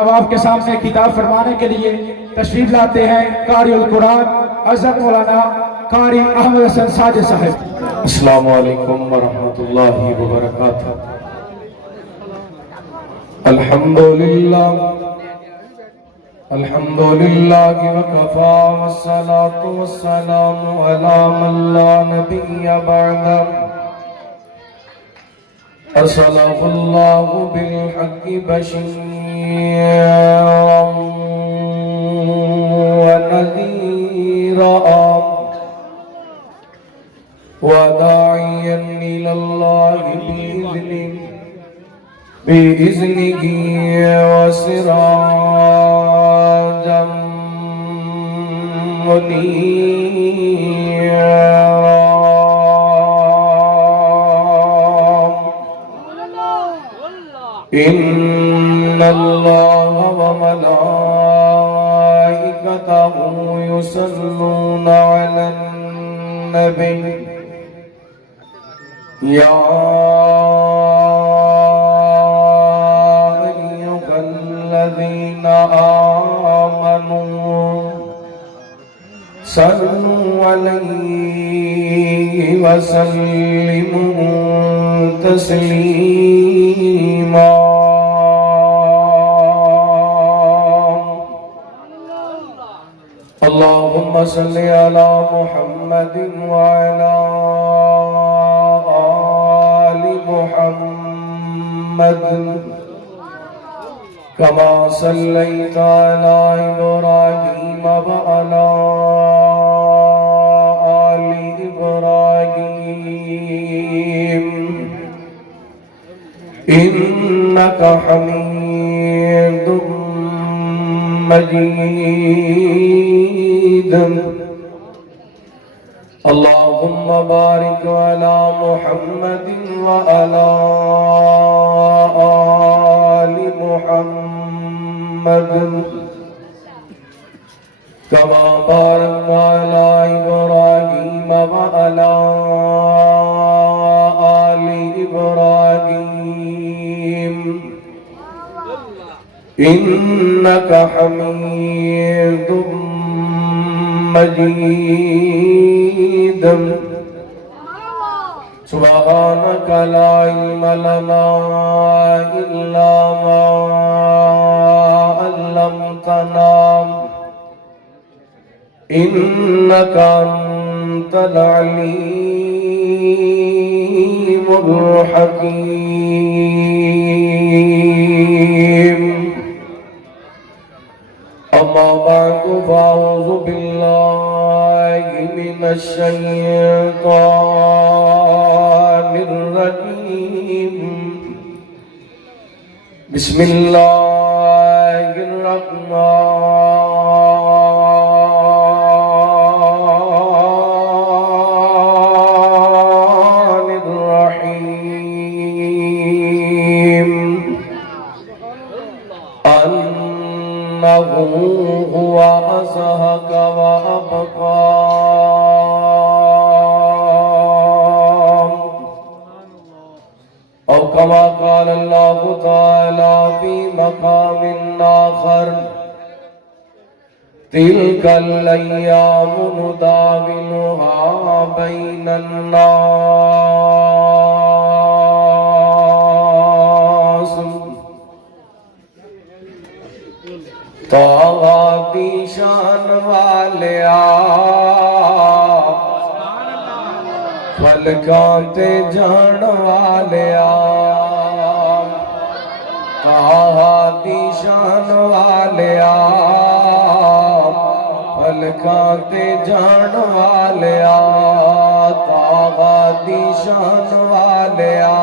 اب آپ کے سامنے خطاب فرمانے کے لیے تشریف لاتے ہیں قاری القرآن حضرت مولانا قاری احمد حسن ساجد صاحب۔ السلام علیکم ورحمۃ اللہ وبرکاتہ۔ الحمدللہ وکفا والصلاة والسلام علی من لا نبی بعدہ ارسلہ اللہ بالحق بشیرا ونذیرا وداعیا الی اللہ بإذنه وسراجا منيرا إن الله وملائكته يصلون على النبي يا الذين آمنوا صلوا عليه وسلموا تسليما اللهم صل على محمد وعلى آل محمد كما صليت على إبراهيم وعلى آل إبراهيم إنك حميد مجيد اللهم بارك على محمد وعلى آل محمد كما باركت على إبراهيم وعلى آل إبراهيم إنك حميد مجيد سبحانك لا علم لنا إلا ما علمتنا إنك أنت العليم الحكيم أما بعد فأعوذ بالله من الشيطان الرجيم بسم الله الرحمن الرحيم أنه هو أضحك وأبكى أو كما قال الله تعالى في مقام آخر تلك الأيام نداولها بين الناس طاغا دی شان والیا فلکاں تے جان والیا طاغا دی شان والیا فلکاں تے جان والیا طاغا دی شان والیا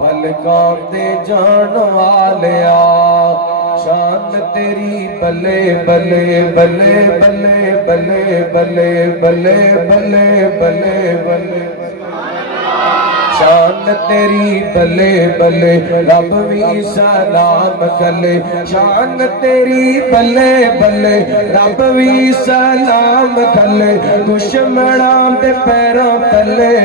فلکاں تے جان والیا شان تیری بلے بلے بلے بلے بلے بلے بلے بلے بلے بلے شان تیری بلے بلے رب بھی سلام کلے شان تیری بلے بلے رب بھی سلام کلے دشمناں دے پیراں تلے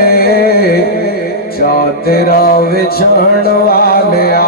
چا تیرا وچھان والیا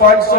500,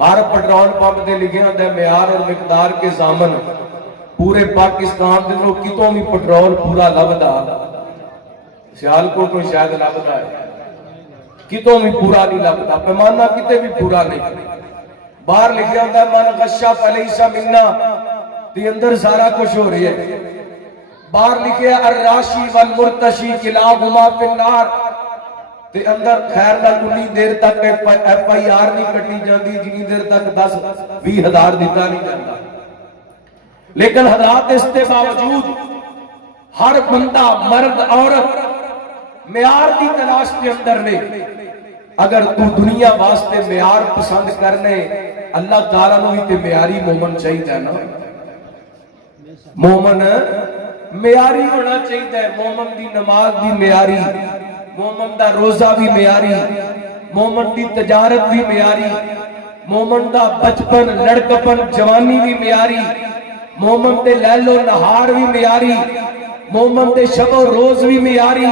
ہر پٹرول پمپ تے لکھیا ہوندا ہے معیار اور مقدار کے ضامن پورے پاکستان دے لوگ کتوں بھی پٹرول پورا لبدا سیالکوٹ کو شاید لبدا ہے کتوں بھی پورا نہیں لبدا پیمانہ کتے بھی پورا نہیں باہر لکھیا ہوندا ہے من غشا فلیس منا تے اندر سارا کچھ ہو رہی ہے باہر لکھیا الراشی والمرتشی کلاہما فی النار تے اندر خیر نہ کنی دیر تک ایف آئی آر نہیں کٹی جاندی جنی دیر تک 10-20 ہزار دیتا نہیں جاتا لیکن حضرات اس کے باوجود ہر بندہ مرد عورت معیار کی تلاش کے اندر نے اگر تو دنیا واسطے معیار پسند کرنے اللہ تعالیٰ نو بھی تے معیاری مومن چاہیے نا مومن معیاری ہونا چاہیے مومن دی نماز بھی معیاری مومن دا روزہ بھی معیاری مومن دی تجارت بھی معیاری مومن دا بچپن لڑکپن جوانی بھی معیاری مومن دے لیل و نہار بھی معیاری مومن دے شب و روز بھی معیاری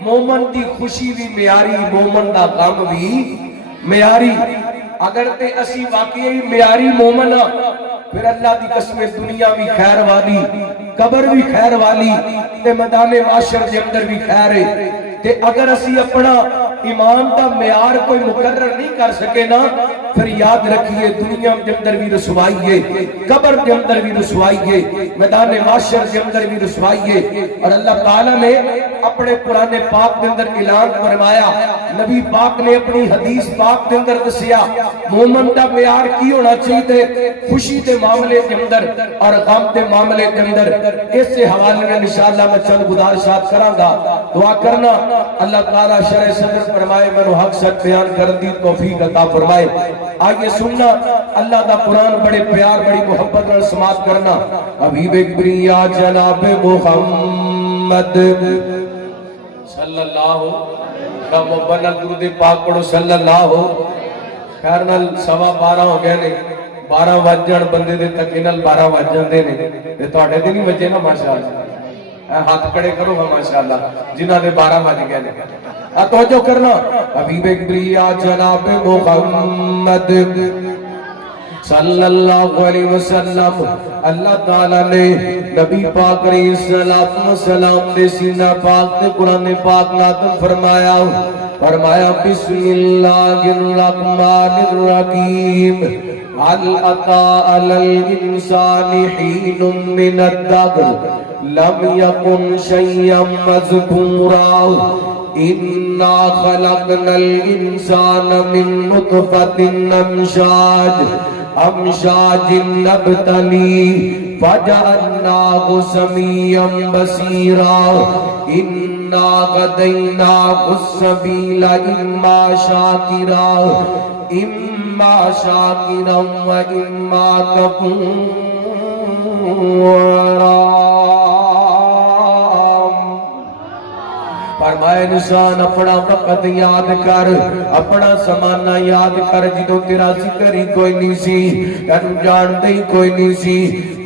مومن دی خوشی بھی معیاری مومن دا غم بھی معیاری اگر تے اسی واقعی معیاری مومن پھر اللہ دی قسم دنیا بھی خیر والی قبر بھی خیر والی تے میدان معاشر دے اندر بھی خیر ہے تے اگر اسی اپنا ایمان دا معیار کوئی مقرر نہیں کر سکے نا پھر یاد رکھیے دنیا کے اندر بھی رسوائی ہے قبر کے اندر بھی رسوائی ہے میدان معاشر کے اندر بھی رسوائی ہے اور اللہ تعالیٰ نے اپنے قرآن پاک کے اندر اعلان فرمایا نبی پاک نے اپنی حدیث پاک کے اندر دسیا مومن دا معیار کی ہونا چاہیے خوشی دے معاملے کے اندر اور غم دے معاملے کے اندر اس سے حوالے میں انشاءاللہ میں چند گزارشات کراں گا دعا کرنا اللہ تعالیٰ شرح صدر فرمائے میں حق سچ بیان کر دی توفیق عطا فرمائے آئیے سننا اللہ دا قرآن بڑے پیار بڑی محبت اور سماعت کرنا حبیب اکبریا جناب محمد صلی اللہ کا مبنہ درود پاک پڑھو صلی اللہ خیر نال 12:15 ہو گئے نے 12 وجن بندے دے تقینل 12 وجن دے نے تے تواڈے تے نہیں وجے نا ماشاءاللہ ہاتھ کھڑے کرو ہاں ماشاءاللہ جنہاں دے 12 وج گئے نے توجہ کرنا حبیب کبریا جناب محمد صلی اللہ علیہ وسلم اللہ تعالیٰ نے نبی پاک علیہ السلام دے سینہ پاک تے قرآن پاک نازل فرمایا بسم اللہ الرحمن الرحیم هل أتى على الإنسان حين من الدهر لم يكن شيئا مذكورا إنا خلقنا الإنسان من نطفة أمشاج نبتليه فجعلناه سميعا بصيرا إنا هديناه السبيل إما شاكرا وإما كفورا فرمائے انسان اپنا وقت یاد کر اپنا زمانہ یاد کر جدوں تیرا ذکر ہی کوئی نہیں سی تینوں جانتے ہی کوئی نہیں سی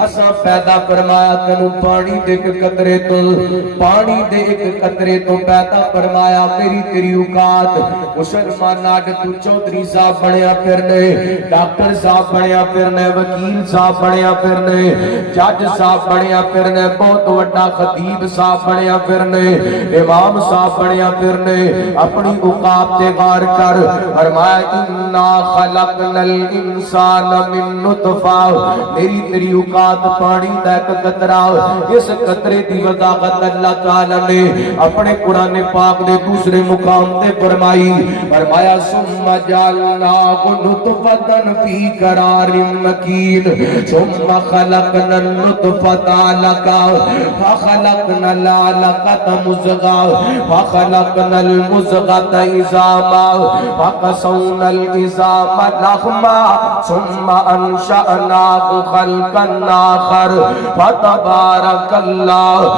اساں پیدا فرمایا تینوں پانی دے ایک قطرے تو پیدا فرمایا میری تیری اوقات مسلمان آج تو چودھری صاحب بنیا پھرنے ڈاکٹر صاحب بنیا پھرنے وکیل صاحب بنیا پھرنے جج صاحب بنیا پھرنے بہت وڈا خطیب صاحب بنیا پھرنے امام صاحب بنیا پھرنے اپنی اوقات تے غار کر فرمایا انا خلقنا الانسان من نطفہ میری تیری اوقات پانی دا ایک قطرہ اس قطرے دی وضاحت اللہ تعالی نے اپنے قرآن پاک دے دوسرے مقام تے فرمایا ثم جعلناہ نطفۃ فی قرار مکین ثم خلقنا النطفۃ علقۃ فخلقنا العلقۃ مضغۃ فخلقنا المضغة عظاما فكسونا العظام لحما ثم أنشأناه خلقا آخر فتبارك الله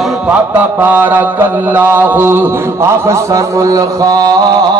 أحسن الخالقين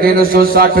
360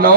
9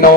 9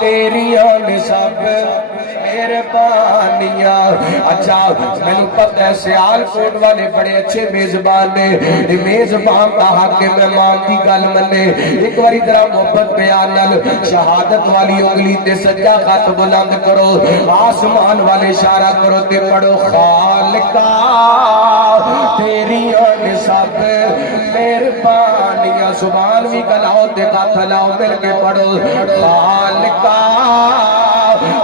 تیریاں نے سب مہربانیاں. اچھا مینوں پتہ ہے سیال کوٹ والے بڑے اچھے میزبان نے. میزبان دا حق مہمان دی گل منے. ایک باری ذرا محبت بیان نال شہادت والی انگلی تے سجا ہاتھ بلند کرو, آسمان والے اشارہ کرو تے پڑھو خالقا تیریاں نے سب مہربانیاں. سبحان بھی کلاؤ تے ہاتھ لاؤ مل کے پڑھو خالقا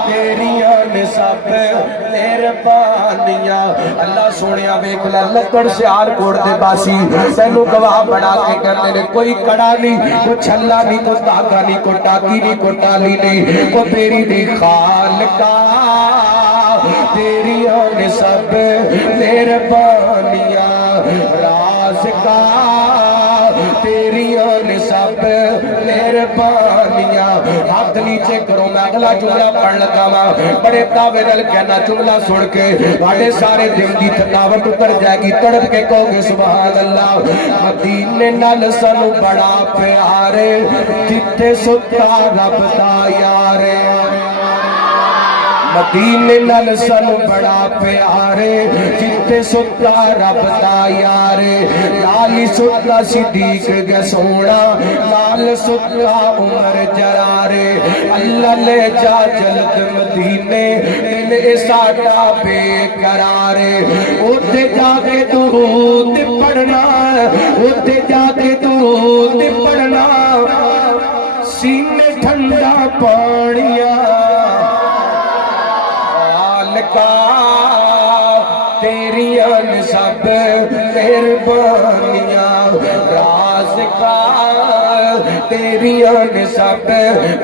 تیریاں نے سب مہربانیاں. اللہ سونیا ویکھ لے لکڑ سیال کوٹ دے باسی تینوں گواہ بنا کے کہندے نے کوئی کڑا نہیں, کوئی چھلا نہیں, کوئی دھاگا نہیں, کوئی ٹاکی نہیں, کوئی ٹالی نہیں, کوئی تیری دی خالقا تیریاں نے سب مہربانیاں. رازقا تیریاں نے سب مہربانیاں. ہاتھ نیچے کرو میں اگلا جملہ پڑھ لگا وا. بڑے دعوے نال کہنا جملہ سن کے تھوڑے سارے دل دی تھکاوٹ اتر جائے گی. تڑپ کے کہو گے سبحان اللہ. مدینے نال سانو بڑا پیارے جتھے ستا رب دا یار. مدینے نال سانو بڑا پیارے جتھے ستا رب دا یار. لال ستا صدیق گے سونا لال ستا عمر جرارے. اللہ لے جا جلد مدینے دل اے ساڈا بے قرارے. اوتھے جا کے درود پڑھنا, اوتھے جا کے درود پڑھنا, سینے ٹھنڈا پانیاں. تیریاں نے سب مہربانیاں. رازقا تیریاں نے سب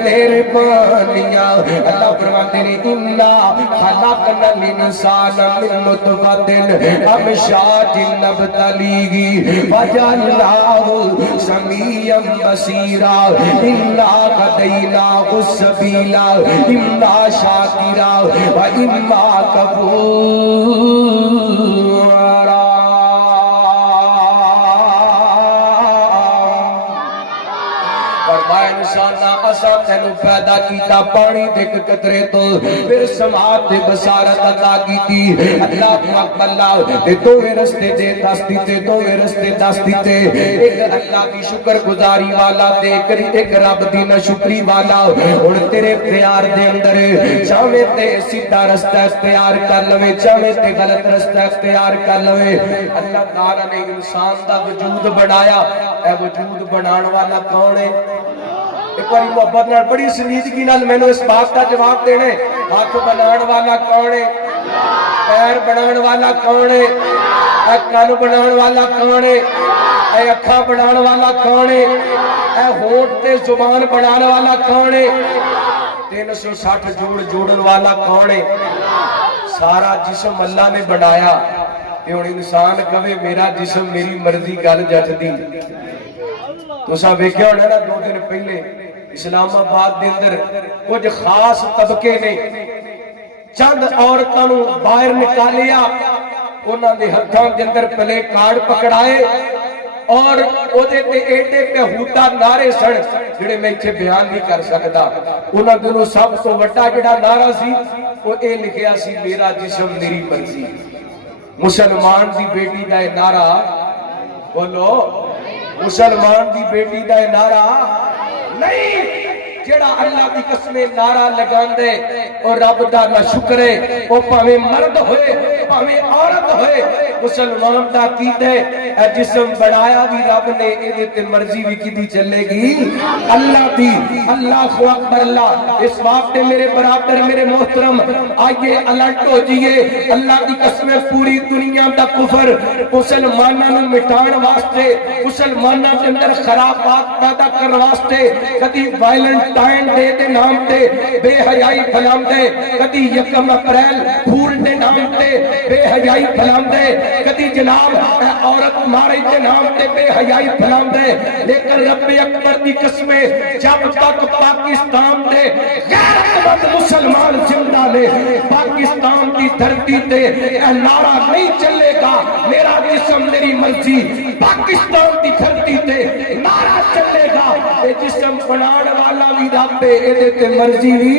مہربانیاں. اللہ فرماتے ہیں انا خلقنا الانسان من نطفة امشاج نبتلیہ فجعلناہ سمیعا بصیرا. انا ہدیناہ السبیل اما شاکرا واما کفورا. تینوں پیدا کیتا پانی دیکھ قطرے تو پھر سماعت دے بصارت عطا کیتی. اللہ مقبلہ تے دوویں رستے دے دس دیتے, دوویں رستے دس دیتے. ایک اللہ دی شکر گزاری والا تے ایک رب دی ناشکری والا. ہن تیرے اختیار دے اندر چاہے تے سیدھا رستہ اختیار کر لوے, چاہے تے غلط رستہ اختیار کر لوے. اللہ تعالی نے انسان دا وجود بنایا. اے وجود بنان والا کون ہے؟ ایک باری محبت نال بڑی سنجیدگی نال مینوں اس بات کا جواب دینے. ہاتھ بنان والا کون ہے؟ پیر بنان والا کون ہے؟ اے کان بنان والا کون ہے؟ اے اکھاں بنان والا کون ہے؟ اے ہونٹ تے زبان بنان والا کون ہے؟ 360 جوڑ جوڑن والا کون ہے؟ سارا جسم اللہ نے بنایا. تے ہن انسان کہے میرا جسم میری مرضی گل جچدی. تساں ویکھیا ہونا نا 2 دن پہلے اسلام آباد دے اندر کچھ خاص طبقے نے چند عورتاں نوں باہر نکالیا, انہاں دے ہتھاں دے اندر پلے کارڈ پکڑائے اور او دے تے ایڈے بےہودہ نعرے سن جڑے میں ایتھے بیان نہیں کر سکدا. انہاں دنوں سب تو وڈا جڑا نعرہ سی او اے لکھیا سی میرا جسم میری مرضی. مسلمان دی بیٹی دا نعرہ بولو, مسلمان دی بیٹی دا نعرہ نہیں. جڑا اللہ دی قسمیں نعرہ لگاندے اور رب دا نہ شکرے او پاویں مرد ہوئے پاویں عورت ہوئے مسلمان دا کیتے اے جسم بنایا بھی رب نے اے تے مرضی بھی کیتی چلے گی اللہ دی. اللہ اکبر. اللہ اس واسطے میرے برادر میرے محترم آئیے الرٹ ہو جائیے. اللہ دی قسمیں پوری دنیا دا کفر مسلماناں نوں مٹان واسطے, مسلماناں دے اندر خرابات پیدا کرن واسطے کدی ویلنٹائن ڈے دے نام تے بے حیائی پھیلاون دے, کدی 1 اپریل پھول دے نام تے بے حیائی پھیلاون دے, کدی جناب عورت مارے دے نام تے بے حیائی پھیلاون دے. لیکن رب اکبر دی قسمیں جب تک پاکستان دے غیرت مند مسلمان زندہ نے پاکستان دی دھرتی تے اے نعرہ نہیں چلے گا میرا جسم میری مرضی, پاکستان دی دھرتی تے نعرہ چلے گا یہ جسم بنان والا بھی رب ہے، یہ تے مرضی بھی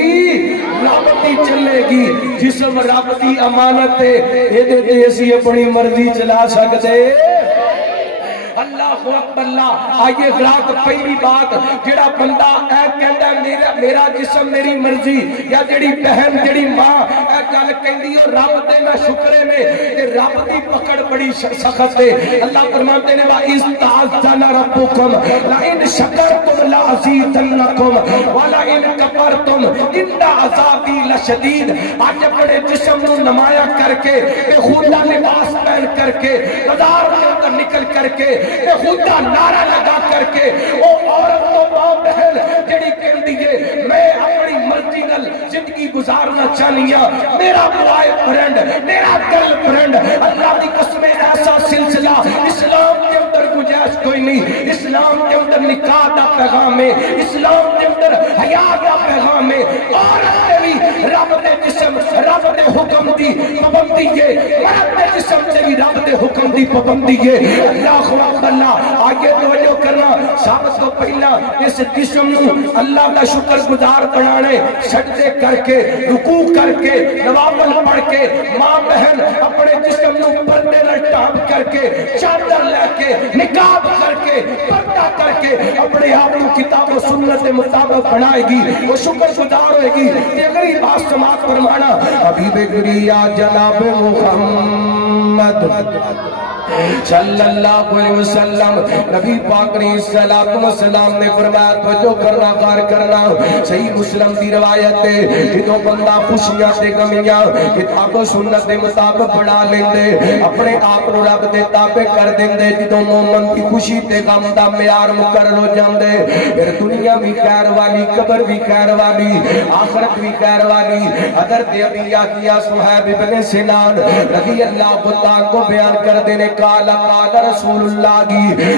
رب دی چلے گی۔ جسم رب دی امانت ہے، یہ تے اسی اپنی مرضی چلا سکتے۔ اللہ اکبر اللہ۔ آئیے رات پہلی بات جڑا بندہ اے کہندا میرا جسم میری مرضی، یا جڑی بہن جڑی ماں اے گل کہندی او رب دے نہ شکرے نے تے رب دی پکڑ بڑی سخت ہے۔ اللہ فرماتے نے وا استعذنا ربکم لئن شکرتم لازیدنکم ولئن کفرتم ان عذابی لشدید۔ اج اپنے جسم نو نمایاں کر کے تے خدا لباس پہن کر کے بازار کے اندر نکل کر کے خدا نعرہ لگا کر کے او عورت تو ماں بہن جڑی کہندی ہے میں اپنی مرضی نال زندگی گزارنا چاہنی ہاں، میرا بوائے فرینڈ میرا گرل فرینڈ، اللہ دی قسم ایسا سلسلہ اسلام کے اندر گنجائش کوئی نہیں۔ اسلام کے اندر نکاح دا پیغام ہے، اسلام کے اندر حیا دا پیغام ہے۔ عورت نے بھی رب دے جسم رب دے حکم دی پابندی ہے، مرد دے جسم سے بھی رب دے حکم دی پابندی ہے۔ اللہ اللہ آگے توجہ کرنا، سب تو پہلا اس جسم نو اللہ کا شکر گزار بنانے، سجدے کر کے رکوع کر کے نوافل پڑھ کے ماں بہن اپنے جسم نو پردے نال ڈھانپ کر کے چادر لے کے نقاب کر کے پردہ کر کے اپنے آپ کو کتاب و سنت کے مطابق بنائے گی، وہ شکر گزار ہوئے گی۔ یہ اگلی بات سماعت فرمانا، حبیب گریا جناب محمد صلی اللہ علیہ وسلم نبی پاک علیہ السلام نے فرمایا توجہ کرنا غور کرنا، صحیح مسلم دی روایت ہے جدوں بندہ خوشیاں تے غمیاں کتاب و سنت دے مطابق بنا لیندے، اپنے آپ نو رب دے تابع کر دیندے، جدوں مومن دی خوشی تے غم دا معیار مقرر ہو جاندے، پھر دنیا بھی خیر والی، قبر بھی خیر والی، آخرت بھی خیر والی۔ حضرت ابی یحییٰ صہیب ابن سنان رضی اللہ تعالیٰ کو بیان کر دینے قال قال رسول اللہ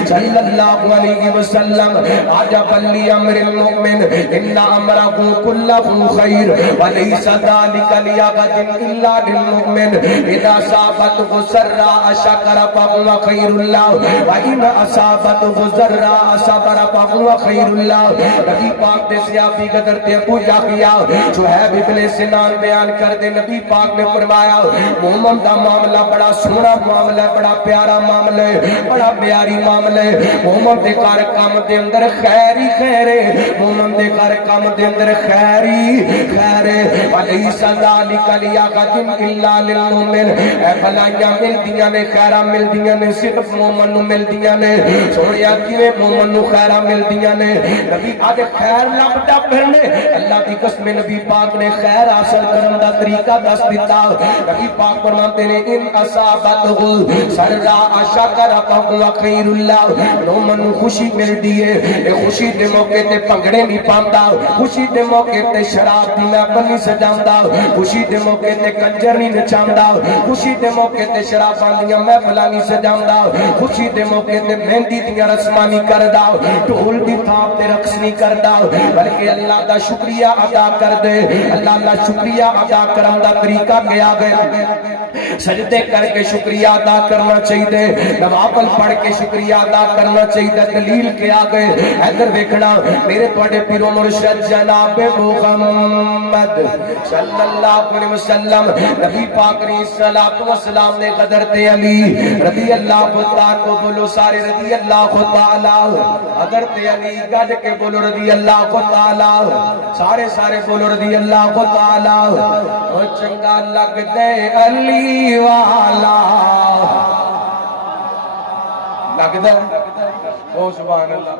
صلی اللہ علیہ وسلم عجب لامر المؤمن ان امره كله خير وليس ذلك لأحد الا للمؤمن اذا اصابته سراء شكر فهو خير له وان اصابته ضراء صبر فهو خير له۔ نبی پاک نے صحابی حضرت ابو یحییٰ صہیب ابن سنان بیان کر دے، نبی پاک نے فرمایا مومن دا معاملہ بڑا سونا معاملہ ہے، بڑا پیارا معاملہ ہے، بڑا پیاری معاملہ ہے۔ مومن دے کار کام دے اندر خیر ہی خیر ہے، مومن دے کار کام دے اندر خیر ہی خیر ہے۔ وَلَيْسَ ذَلِكَ لِأَحَدٍ إِلَّا لِلْمُؤْمِنِ، اے بھلائیاں ملدیاں نے، خیراں ملدیاں نے صرف مومن نو ملدیاں نے۔ سونیا کیویں مومن نو خیراں ملدیاں نے؟ نبی آج خیر لبدا پھرنے، اللہ دی قسم نبی پاک نے خیر حاصل کرن دا طریقہ دس دیتا۔ نبی پاک فرماتے نے ان اصابتہ سراء شکر فہو خیر اللہ، مومن نو خوشی ملدی ہے، اے خوشی دے موقع تے پنگڑے نہیں پاندا، خوشی دے موقع تے شراب دی محفل نہیں سجاوندا، خوشی دے موقع تے کنجر نہیں نچاوندا، خوشی دے موقع تے شراباں دیاں محفلاں نہیں سجاوندا، خوشی دے موقع تے مہندی دیاں رسماں نہیں کردا، ڈھول دی تھاپ تے رقص نہیں کردا، بلکہ اللہ دا شکریہ ادا کر دے۔ اللہ دا شکریہ ادا کرن دا طریقہ کیا گیا، سجدے کر کے شکریہ ادا کرنا چاہیے، نوافل پڑھ کے شکریہ ادا کرنا چاہیے۔ دلیل کیا گئے ادھر دیکھنا، میرے تواڈے پیر و مرشد جناب محمد صلی اللہ علیہ وسلم نبی پاک علیہ الصلوۃ والسلام نے حضرت علی رضی اللہ تعالیٰ کو بولو سارے رضی اللہ تعالی، حضرت علی گج کے بولو رضی اللہ تعالی، سارے سارے بولو رضی اللہ تعالی۔ او چنگا لگدے علی والا لگدا، او سبحان اللہ،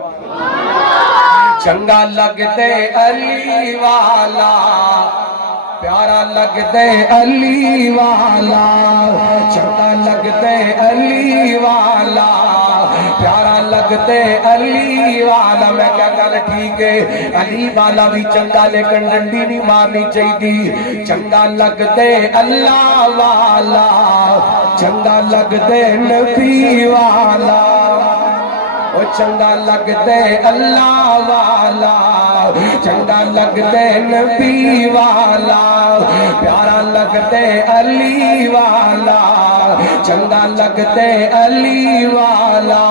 چنگا لگدے علی والا، پیارا لگدے علی والا، چنگا لگدے علی والا، پیارا لگدے علی والا۔ میں کیا گل ٹھیک ہے، علی والا بھی چنگا لیکن ڈنڈی نہیں مارنی چاہیے۔ چنگا لگدے اللہ والا، چنگا لگدے نبی والا، او چنگا لگدے اللہ والا، چنگا لگتے نبی والا، پیارا لگتے علی والا، چنگا لگتے علی والا۔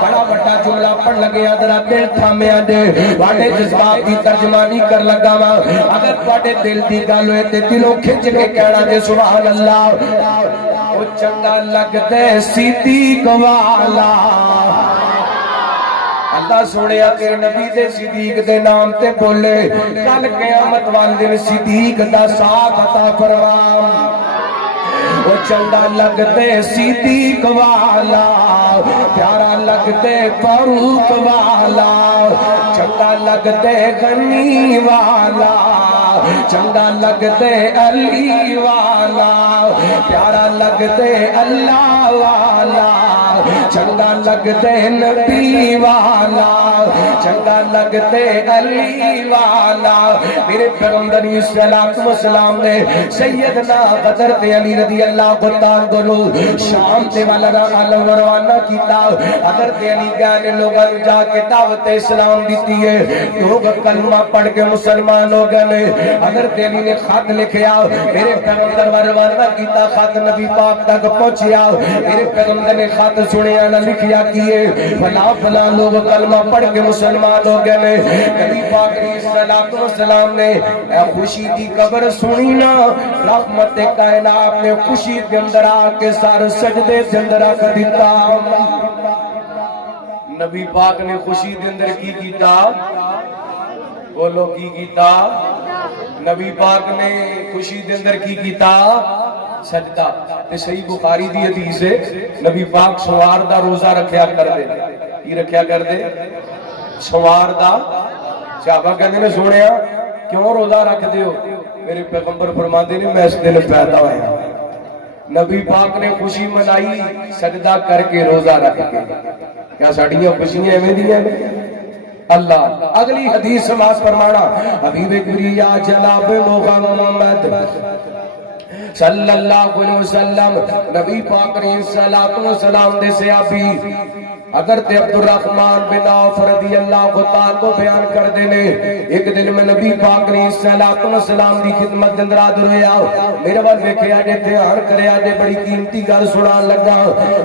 بڑا بڑا جملہ پڑھ لگے ذرا دل تھامیا دے، واڑے جذبات کی ترجمانی کر لگا وا۔ اگر واڑے دل دی گل ہوئے تے دلوں کھچ کے کہنا دے سبحان اللہ۔ او چنگا لگتے صدیق والا، اللہ سونے تیرے نبی دے صدیق دے نام تے بولے، کل قیامت والے دن صدیق دا ساتھ عطا فرما۔ وہ چنگا لگتے صدیق والا، پیارا لگتے فاروق والا، چنگا لگتے غنی والا، چنگا لگتے علی والا، پیارا لگتے اللہ والا، چنگا لگتے نبی والا، چنگا لگتے علی والا۔ میرے پیغمبر علیہ السلام نے سیدنا حضرت علی رضی اللہ تعالیٰ عنہ شام تے والا عالم روانہ کیتا۔ حضرت علی گئے لوگوں جا کے دعوت اسلام دیتی ہے، لوگ کلمہ پڑھ کے مسلمان ہو گئے۔ حضرت علی نے خط لکھیا، میرے پیغمبر روانہ کیتا، خط نبی پاک تک پہنچیا۔ میرے پیغمبر نے خط سنیا نہ لکھیا کیے، فلاں فلاں لوگ کلمہ پڑھ کے مسلمان ہو گئے۔ نبی پاک علیہ السلام نے اے خوشی دی خبر سنی نا، رحمت کائنات نے خوشی کے اندر آ کے سارے سجدے کے اندر رکھ دیتا۔ نبی پاک نے خوشی کے اندر کی کیتا؟ بولو کی کیتا؟ نبی پاک نے خوشی کے اندر کی کیتا؟ سجدہ۔ تے صحیح بخاری دی حدیث ہے، نبی پاک سوار دا روزہ رکھیا کر دے۔ کی رکھیا کر دے؟ سوار دا۔ صحابہ کہتے نے سنیا کیوں روزہ رکھ دیو؟ میرے پیغمبر فرماتے نے میں اس دن پیدا ہوا۔ نبی پاک نے خوشی منائی سجدہ کر کے روزہ رکھ کے۔ کیا ساڑیاں خوشیاں ایویں دیاں نے؟ اللہ اگلی حدیث سماعت فرمانا، حبیب گری یا جناب محمد صلی اللہ علیہ وسلم، نبی پاک علیہ السلام دے صحابی حضرت عبد الرحمن بن عوف رضی اللہ تعالیٰ کو بیان کر دینے، ایک دن میں نبی پاک علیہ السلام دی خدمت اندر حاضر ہویا، میرے بار دیکھے آجے دھیان کرے آجے بڑی قیمتی گل سنان لگا۔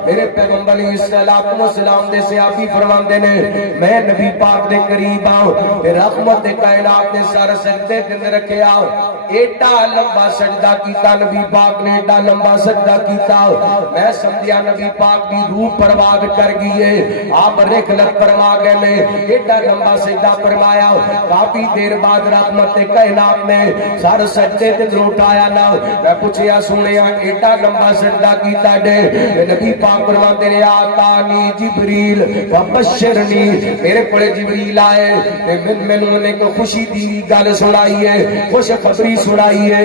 میرے پیغمبر علیہ السلام دے صحابی فرمان دینے، میں نبی پاک دے قریب آؤں، رحمت کائنات نے سارا سجدے کے اندر رکھے آؤ، ایٹا لمبا سجدہ کیتا نبی پاک نے، ایٹا لمبا سجدہ کیتا، میں سمجھیا نبی پاک دی روح پرواز کر گئی، آپ رکھلت فرما گئے نے، ایڈا لمبا سجدہ فرمایا۔ کافی دیر بعد رحمت کائنات نے سارے سجدے تے اٹھایا نا، میں پوچھیا سنیا ایڈا لمبا سجدہ کیتا دے؟ نبی پاک فرماتے نے آتانی جبریل فبشرنی، میرے کولے جبریل آئے مینوں نے کو خوشی دی گل سنائی ہے، خوش خبری سنائی ہے،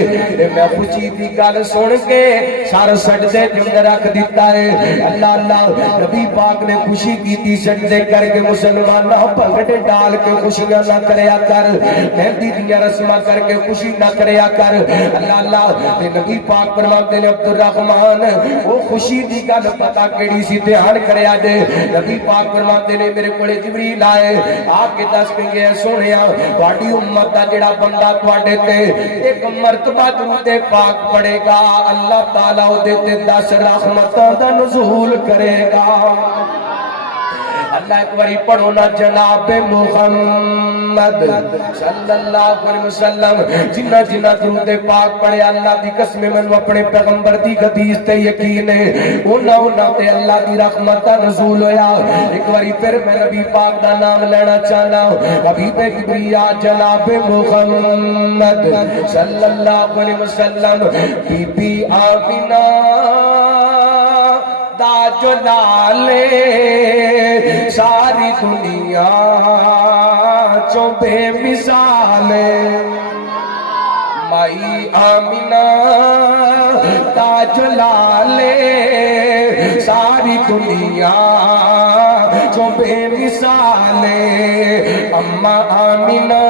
میں خوشی دی گل سن کے سارے سجدے تے اندر رکھ دیتا ہے۔ اللہ اللہ نبی پاک نے خوشی کی تھی سجدے کر کے مسلمانہ پنگڑے ڈال کے خوشیاں نہ کریا کر، مہندی دیا رسمہ کر کے خوشی نہ کریا کر۔ اللہ اللہ تے نبی پاک فرماتے نے عبد الرحمن وہ خوشی دی گل پتہ کیڑی سی دھیان کریا دے۔ نبی پاک فرماتے نے میرے کولے جبریل آئے آ کے دس کے گئے سونیا تہاڈی امت دا جڑا بندہ تواڈے تے ایک مرتبہ درود پاک پڑھے گا، اللہ تعالیٰ او دے تے 10 رحمتاں دا نزول کرے گا۔ اللہ ایک باری پڑھو نا جناب محمد صلی اللہ علیہ وسلم، جنہ جنہ درود پاک پڑھے اللہ دی قسم میں اپنے پیغمبر دی حدیث تے یقین ہے، انہاں تے اللہ دی رحمت دا نزول ہویا۔ ایک باری پھر میں نبی پاک دا نام لینا چاہنا، حبیب کبریا جناب محمد صلی اللہ علیہ وسلم، بی بی آمینہ دا جلالے ساری دنیا چوں بے مثالے، مائی آمینہ دا جلالے ساری دنیا چوں بے مثالے، اماں آمینہ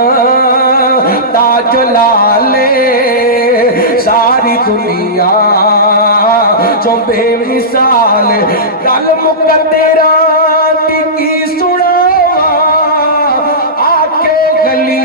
دا جلالے ساری دنیا چوں بے مثال، گل مقدران کی سناواں آکے گلی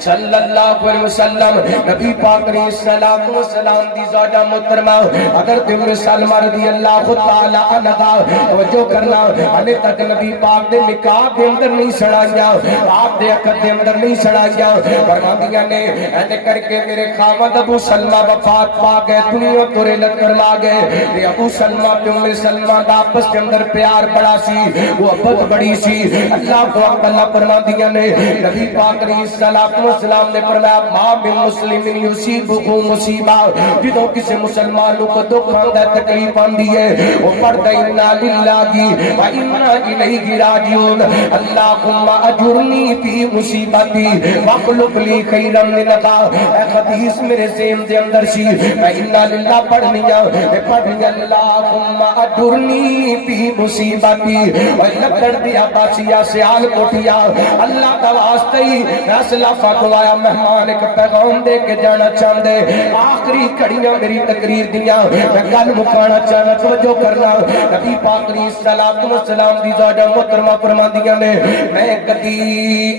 صلی اللہ علیہ وسلم نبی پاک علیہ السلام و سلام دی زوجہ محترمہ حضرت ام سلمہ رضی اللہ تعالی عنہا توجہ کرنا ہلے تک نبی پاک دے نکاح دے اندر نہیں سڑایا آپ دے عقد دے اندر نہیں سڑایا فرماندیاں نے اینے کر کے میرے خامد ابو سلمہ وفات پا گئے دنیا تو رحلت فرما گئے تے ابو سلمہ تے ام سلمہ دا آپس کے اندر پیار بڑا سی محبت بڑی سی اللہ کو اللہ فرماندیاں نے نبی پاک علیہ السلام نے فرمایا ماں من مسلم یصیبہ مصیبہ جدوں کسی مسلمان کو دکھ آندا ہے تکلیف آندی ہے وہ پڑھتا ہے انا للہ و انا الیہ راجعون اللہم اجرنی فی مصیبتی واخلف لی خیرا منہا اے حدیث میرے ذہن دے اندر سی میں انا للہ پڑھنی اللہم اجرنی فی مصیبتی و لکڑ دیا باسیا سیال کوٹیا اللہ کا واسطہ ہی رسلہ فاتوایا مہمان ایک پیغام دے کے جانا چاندے آخری کڑیاں میری تقریر دیا میں گل مکانا چاہنا توجہ کرنا نبی پاک علیہ السلام دی زوجہ محترمہ فرماندیاں نے میں کدی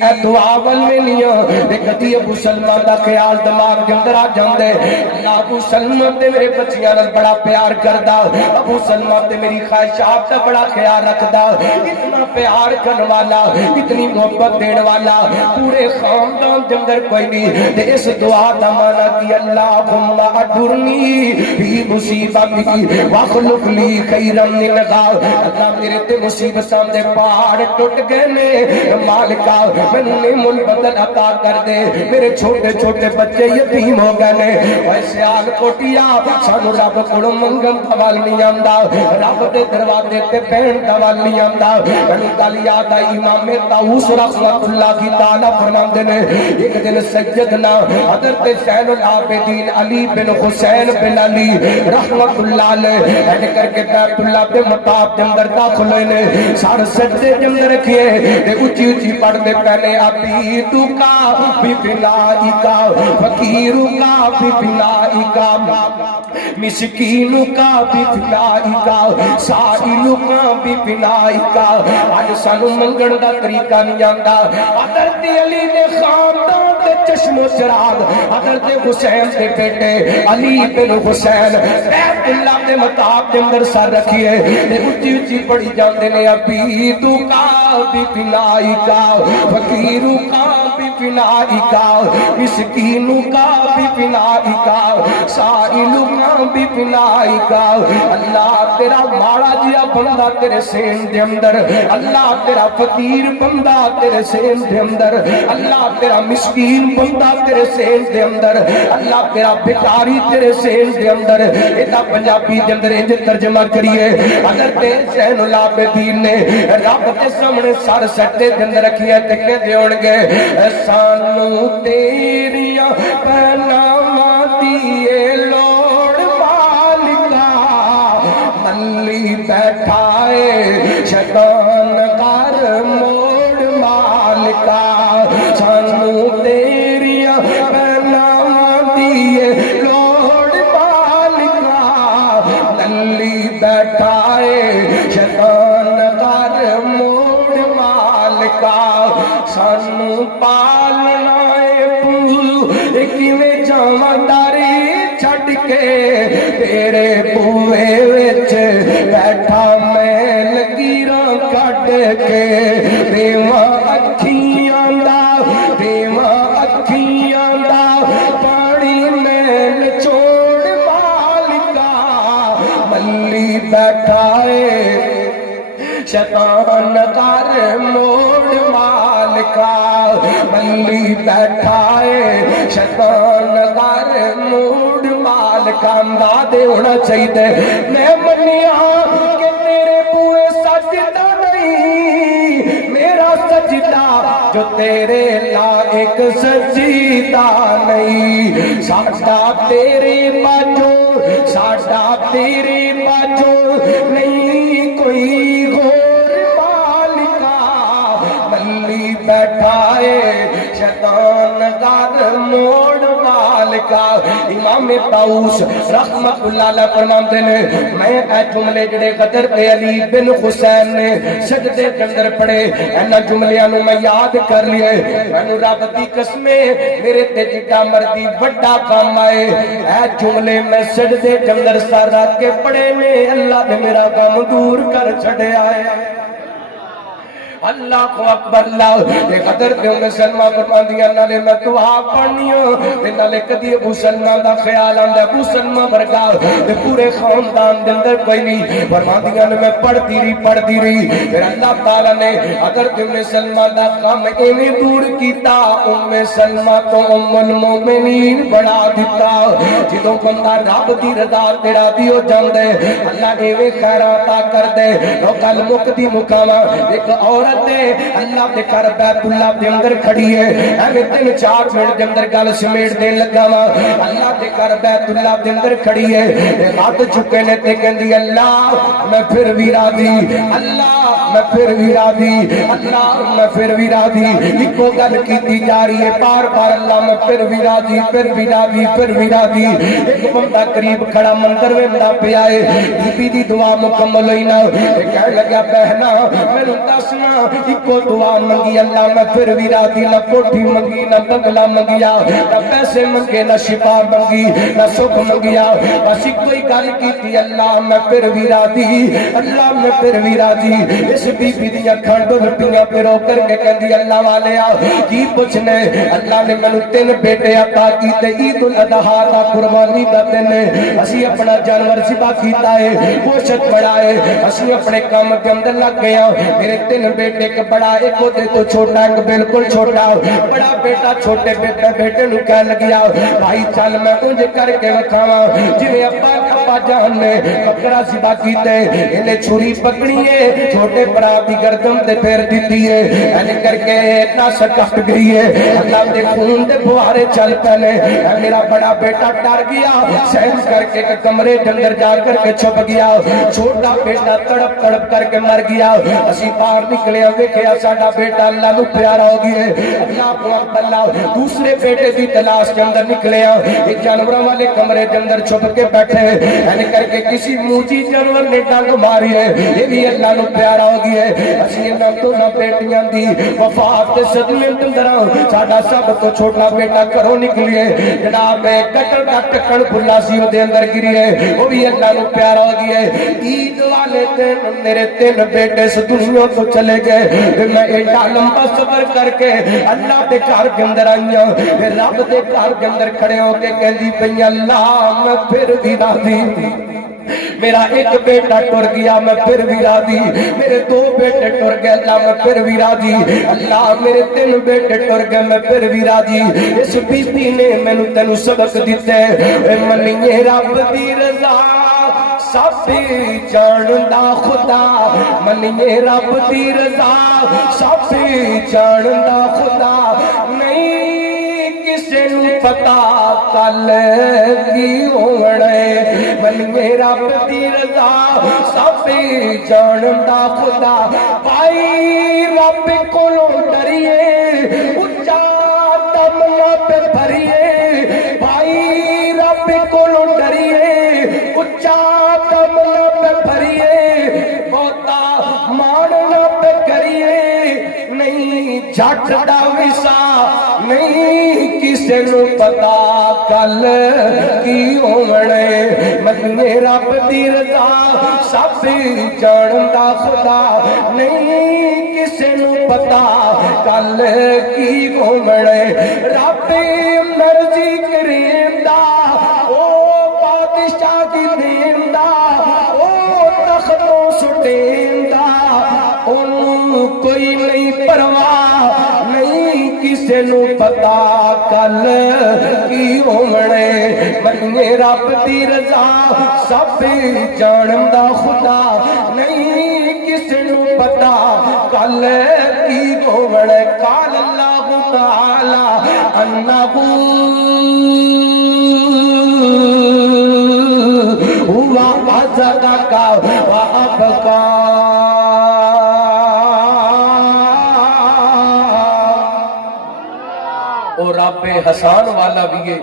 اے دعا ول ویلیاں تے کدی ابو سلمہ دا خیال دماغ دے اندر آ جاندے اللہ ابو سلمہ تے میرے بچیاں نال بڑا پیار کردا ابو سلمہ تے میری خواہشات دا بڑا خیال رکھدا اتنا پیار کرن والا اتنی محبت دین والا پورے خاندان دے اندر کوئی نہیں تے اس دعا دا معنی کہ اللہم اجرنی فی مصیبتی واخلف لی خیرا منہا اللہ میرے تے مصیبتاں دے پہاڑ ٹوٹ گئے نے مالکا مینوں نعمت البدل عطا کر دے میرے چھوٹے چھوٹے بچے یتیم ہو گئے نے ایسے آل کوٹیا سانو رب کولوں منگن دا ول نہیں آندا رب دے دروازے تے بہن دا ول نہیں آندا مینوں گل یاد آئی امام طاؤس رحمۃ اللہ تعالی فرماندے نے ایک دن سیدنا حضرت زین العابدین علی بن حسین بن علی رحمت اللہ علیہ ایڈ کر کے بیت اللہ دے مطاب دے اندر داخل ہوئے نے سار سجدے دے اندر رکھیے تے اونچی اونچی پڑھتے پہلے ابھی تو کا بھی بلائی کا فقیر کا بھی بلائی کا مسکین کا بھی بلائی کا سائل کا بھی بلائی کا آج سانو منگن دا طریقہ نہیں آندا حضرت علی نے خاندان دے چشم و چراغ حضرت حسین دے بیٹے علی بن حسین بیت اللہ دے مطاب دے اندر سر رکھیے تے اونچی اونچی پڑھی جاندے نے ابھی تو کا بھی بلائی کا فقیر کا بھی بلائی کا مسکین کا بھی بلائی کا سائل کا بھی بلائی کا اللہ تیرا ماڑا جیا بندہ تیرے سین دے اندر اللہ تیرا فقیر بندہ تیرے سین دے اندر اللہ تیرا مسکین بندہ تیرے سین دے اندر اللہ تیرا بھکاری تیرے سین دے اندر ایتا پنجابی دے اندر انج ترجمہ کریے حضرت زین العابدین نے رب کے سامنے سر سٹے دے اندر رکھیا تے کہندے ہون گے سانو تیریاں پناواں دیے لوڑ مالکا ملی بیٹھا ہے شیطان کر موڑ مالکا سانو تیریاں پناواں دیے لوڑ مالکا ملی بیٹھا ہے شیطان کر موڑ مالکا سانو پالنا کیویں جاواں داری چھڈ کے تیرے بوئے وچ بیٹھا میں لکیراں کڈ کے دیواں اکھیاں دا پانی میں نچوڑ مالکا ملی بیٹھا ہے شیطان کر موڑ مالکا ملی بیٹھا ہے شیطان کر موڑ مالکا انداز ہونا چاہیے میں منیا کہ تیرے بوئے سجدہ نہیں میرا سجدہ جو تیرے لائق سجدہ نہیں ساڈا تیرے باجو نہیں کوئی غور مالکا ملی بیٹھا ہے شیطان کر موڑ مالکا کہا امام طاؤس رحمت اللہ علیہ فرماتے ہیں میں اے جملے جڑے غدر تے علی بن حسین نے سجدے کے اندر پڑھے انہاں جملیاں نو میں یاد کر لیے مینوں رب دی قسم میرے تے جڑا مرضی بڑا کام آئے اے جملے میں سجدے کے اندر سر رکھ کے پڑھے نے اللہ نے میرا غم دور کر چھڑیا ہے اللہ کو اکبر اللہ یہ قدر دے مسلمان فرماندیاں نالے میں دعا پڑھنی ہوں تے نالے کدی ابو سلمان دا خیال آندا ابو سلمان ورگا تے پورے خاندان دے اندر کوئی نہیں فرماندیاں میں پڑھتی رہی پھر اللہ تعالی نے قدر دے مسلمان دا کام ایویں دور کیتا ام سلمہ تو ام المومنین بنا دیتا جدوں بندہ رب دی رضا تیرا دی ہو جاندے اللہ ایویں خیرات کر دے او کل مکدی مکاواں ایک عورت اللہ دے گھر بیت اللہ دے اندر کھڑی ہے ایویں 3-4 منٹ دے اندر گل سمیٹ دین لگا وا اللہ دے گھر بیت اللہ دے اندر کھڑی ہے ہاتھ چکے نے تے کہندی اللہ میں پھر بھی راضی اللہ میں پھر بھی راضی اللہ میں پھر بھی راضی اکو گل کیتی جا رہی ہے بار بار اللہ میں پھر بھی راضی پھر بھی راضی پھر بھی راضی ایک بندہ قریب کھڑا منظر ویندا پیا ہے بی بی دی دعا مکمل ہوئی نہ کہنے لگا بہنا مینوں دسنا اکو دعا منگی اللہ میں پھر بھی راضی نہ کوٹھی منگی نہ بنگلہ منگیا نہ پیسے منگے نہ شفا منگی نہ سکھ منگیا بس اکو ہی گل کیتی اللہ میں پھر بھی راضی اللہ میں پھر بھی راضی اس بی بی دی اکھاں ڈلٹیاں پیرو کر کے کہندی اللہ والیا کی پوچھنے اللہ نے مینوں 3 بیٹے عطا کیتے عید الاضحیٰ دا قربانی دا دن اسی اپنا جانور ذبح کیتا ہے گوشت بڑھائے اسی اپنے کام کے اندر لگ گیا میرے 3 بیٹے ایک بڑا ایک ہوتے تو چھوٹا ایک بالکل چھوٹا بڑا بیٹا چھوٹے بیٹے نو کہنے لگیا بھائی چل میں انج کر کے وکھاواں جویں ابا جان نے بکرا ذبح کیتے انہیں چھری پکڑی ہے چھوٹے بھرا دی گردن تے پھیر دتی ہے ایسے کر کے اتنا سکت گئی ہے اللہ دے خون دے فوارے چل پے میرا بڑا بیٹا ڈر گیا سینس کر کے کمرے کے اندر جا کر کے چھپ گیا چھوٹا بیٹا تڑپ کر کے مر گیا اسی باہر نکلے دیکھیا ساڈا بیٹا اللہ نو پیارا ہو گیا اللہ کو اللہ دوسرے بیٹے دی تلاش کے اندر نکلے ایک جانوراں والے کمرے کے اندر چھپ کے بیٹھے ایسے کر کے کسی موجی جانور نے ڈنگ ماری ہے یہ بھی اللہ نو پیارا ہو گیا اسی انہاں دونوں بیٹیاں دی وفات دے صدمے اندر ساڈا سب تو چھوٹا بیٹا گھروں نکلیے جناب کٹر دا ٹکن بھلا سی دے اندر گری ہے وہ بھی اللہ نو پیارا ہو گیا عید والے دن میرے 3 بیٹے اس دنیا تو چلے گئے میں ایڈا لمبا سفر کر کے اللہ دے گھر کے اندر آئیاں رب دے گھر کے اندر کھڑے ہو کے کہندی پئی اللہ میں پھر بھی راضی میرا ایک بیٹا ٹر گیا میں پھر بھی راضی میرے 2 بیٹے ٹر گئے اللہ میں پھر بھی راضی اللہ میرے 3 بیٹے ٹر گئے میں پھر بھی راضی اس بی بی نے مینوں تینوں سبق دتے منیے رب دی رضا سب جاندا خدا منیے رب دی رضا سب جاندا خدا نہیں کسے نو پتا کل کی ہونا منیے رب دی رضا سب جاندا خدا بھائی رب کولوں ڈریے اچا دم نہ پہ بھریے بھائی رب کولوں ڈریے اچا دم نہ پہ بھریے بہتا مان نہ پہ کریے نہیں جھٹ دا وسا نہیں کسے نو پتا کل کی ہونے منیے رب دی رضا سب جاندا خدا نہیں کسے نو پتا کل کی ہونے رب مرضی کریندا او بادشاہ دی دیندا او تختوں سٹیندا اونوں کوئی نہیں پرواہ نہیں کسے نو پتا کل کی ہونے منیے رب دی رضا سب جاندا خدا نہیں کسے نو پتا کل کی ہونے قال اللہ تعالی انہ ہوا ازدک و ابقا اور رب حسان والا بھی ہے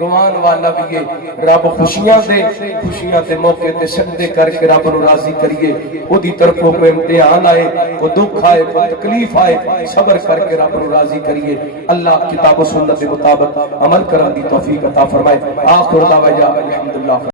روان والا بھی ہے رب خوشیاں دے موقع تے سجدے کر کے رب نو راضی کریے او دی طرفوں کوئی امتحان آئے کوئی دکھ آئے کوئی تکلیف آئے صبر کر کے رب نو راضی کریے اللہ کتاب و سنت کے مطابق عمل کرنے دی توفیق عطا فرمائے آخر دعوانا الحمدللہ